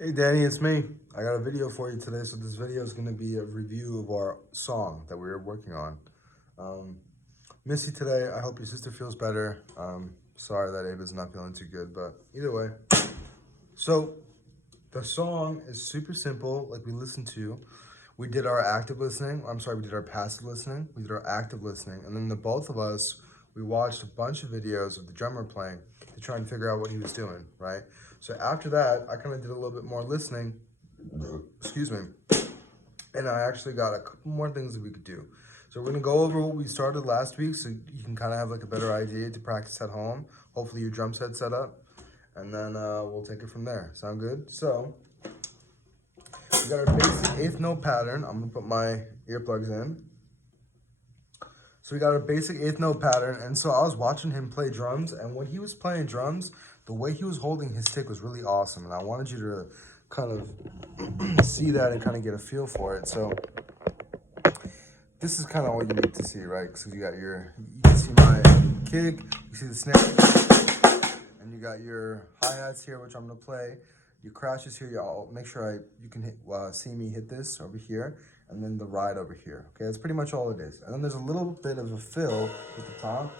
Hey Danny, it's me. I got a video for you today. So this video is going to be a review of our song that we were working on. Um, Miss you today. I hope your sister feels better. Sorry that Ava's not feeling too good, but either way. So the song is super simple, like we listened to. We did our active listening. I'm sorry, we did our passive listening. We did our active listening, and then the both of us, we watched a bunch of videos of the drummer playing to try and figure out what he was doing, right? So after that, I kind of did a little bit more listening. Excuse me. And I actually got a couple more things that we could do. So we're gonna go over what we started last week, so you can kind of have like a better idea to practice at home. Hopefully your drum set's set up, and then we'll take it from there. Sound good? So we got our basic eighth note pattern. I'm gonna put my earplugs in. So we got our basic eighth note pattern, and so I was watching him play drums, and when he was playing drums, the way he was holding his stick was really awesome, and I wanted you to kind of see that and kind of get a feel for it. So this is kind of all you need to see, right? Because you can see my kick, you see the snare, and you got your hi-hats here, which I'm gonna play. Your crashes here, I'll make sure you can see me hit this over here, and then the ride over here. Okay, that's pretty much all it is. And then there's a little bit of a fill at the top.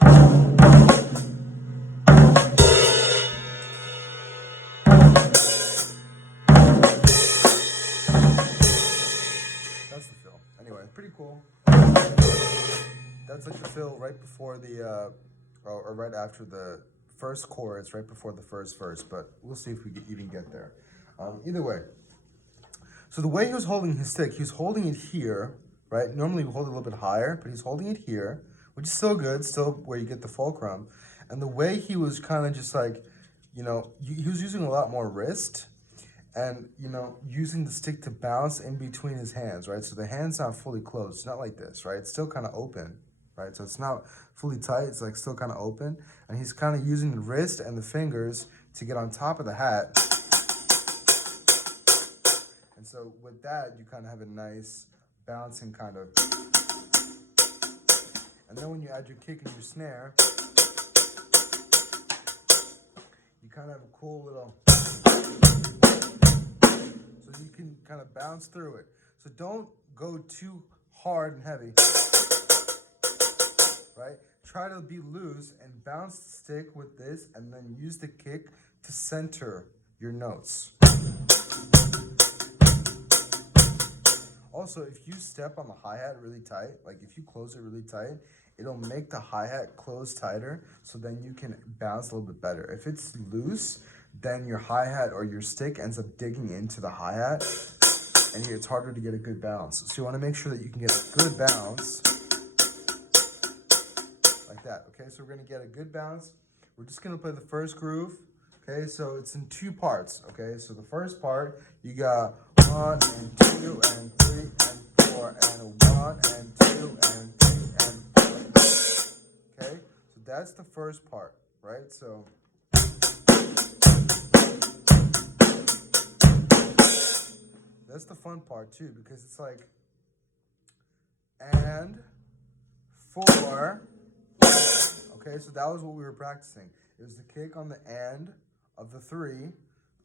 That's the fill. Anyway, pretty cool. That's like the fill right before the, or right after the first chorus, right before the first verse, but we'll see if we even get there. Either way. So the way he was holding his stick, he was holding it here, right? Normally we hold it a little bit higher, but he's holding it here, which is still good, still where you get the fulcrum. And the way he was kind of just like, he was using a lot more wrist and, using the stick to bounce in between his hands, right? So the hand's not fully closed. It's not like this, right? It's still kind of open, right? So it's not fully tight. It's like still kind of open. And he's kind of using the wrist and the fingers to get on top of the hat. And so with that, you kind of have a nice bouncing kind of. And then when you add your kick and your snare, you kind of have a cool little, so you can kind of bounce through it. So don't go too hard and heavy, right? Try to be loose and bounce the stick with this, and then use the kick to center your notes. Also, if you step on the hi-hat really tight, like if you close it really tight, it'll make the hi-hat close tighter, so then you can bounce a little bit better. If it's loose, then your hi-hat or your stick ends up digging into the hi-hat, and it's harder to get a good bounce. So you want to make sure that you can get a good bounce, like that, okay? So we're going to get a good bounce. We're just going to play the first groove, okay? So it's in two parts, okay? So the first part, you got 1 and 2 and 3 and 4 and 1 and 2 and 3 and 4. Okay, so that's the first part, right? So that's the fun part too, because it's like and 4. Okay, so that was what we were practicing. It was the kick on the and of the 3,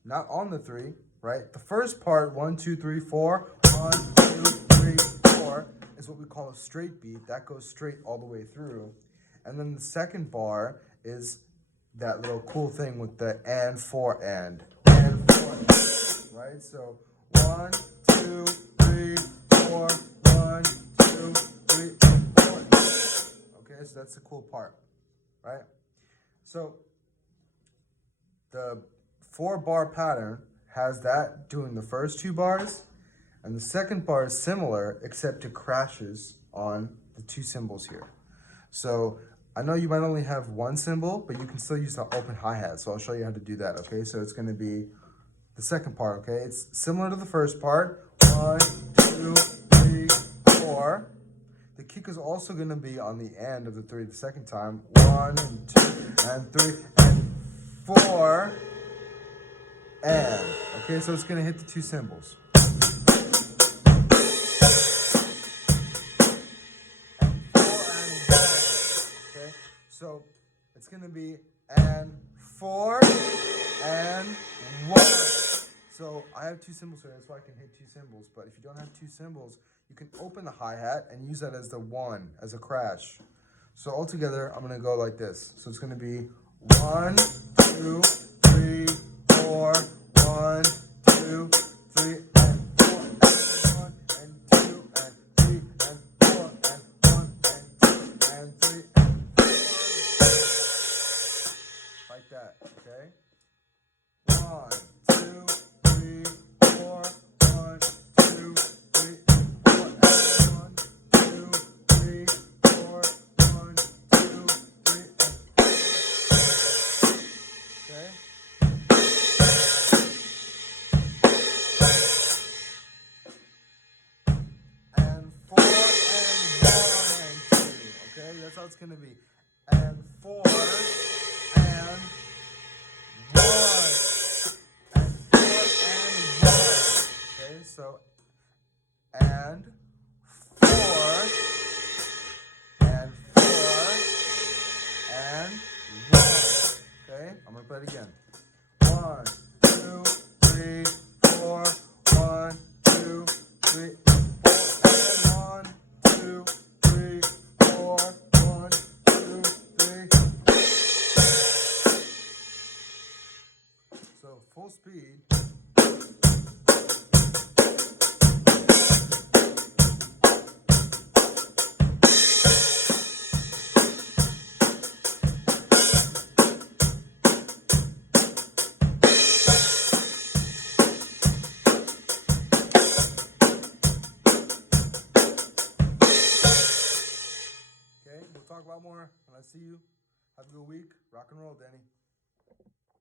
not on the 3. Right? The first part, 1, 2, 3, 4, 1, 2, 3, 4, is what we call a straight beat. That goes straight all the way through. And then the second bar is that little cool thing with the and 4 and 4, right? So 1, 2, 3, 4, 1, 2, 3, 4. Okay, so that's the cool part, right? So the 4-bar pattern has that doing the first 2 bars, and the second bar is similar, except it crashes on the 2 cymbals here. So I know you might only have 1 cymbal, but you can still use the open hi-hat, so I'll show you how to do that, okay? So it's gonna be the second part, okay? It's similar to the first part, 1, 2, 3, 4. The kick is also gonna be on the end of the 3 the second time, 1 and 2 and 3 and 4. And, okay, so it's going to hit the 2 cymbals. And 4 and 1. Okay, so it's going to be and 4 and 1. So I have 2 cymbals here, that's why I can hit 2 cymbals. But if you don't have 2 cymbals, you can open the hi-hat and use that as the 1, as a crash. So altogether, I'm gonna go like this. So it's gonna be 1, 2, 3, 4, 1, 2, 3, and 4, and 1, and 2, and 3, and 4, and 1, and 2, and 3, and 4. Like that, okay? 1, 2, 3, 4, 1, 2, 3, 4, and 1, 2, 3, 4, 1, 2, 3, and 4. Okay? And 4 and 1 and 2. Okay? That's how it's gonna be. And 4 and 1. And 4 and 1. Okay, so and 4 and 4 and 1. Okay, I'm gonna play it again. 1, 2, 3, 4, 1, 2, 3, 4, and 1, 2, 3, 4, 1, 2, 3. So full speed.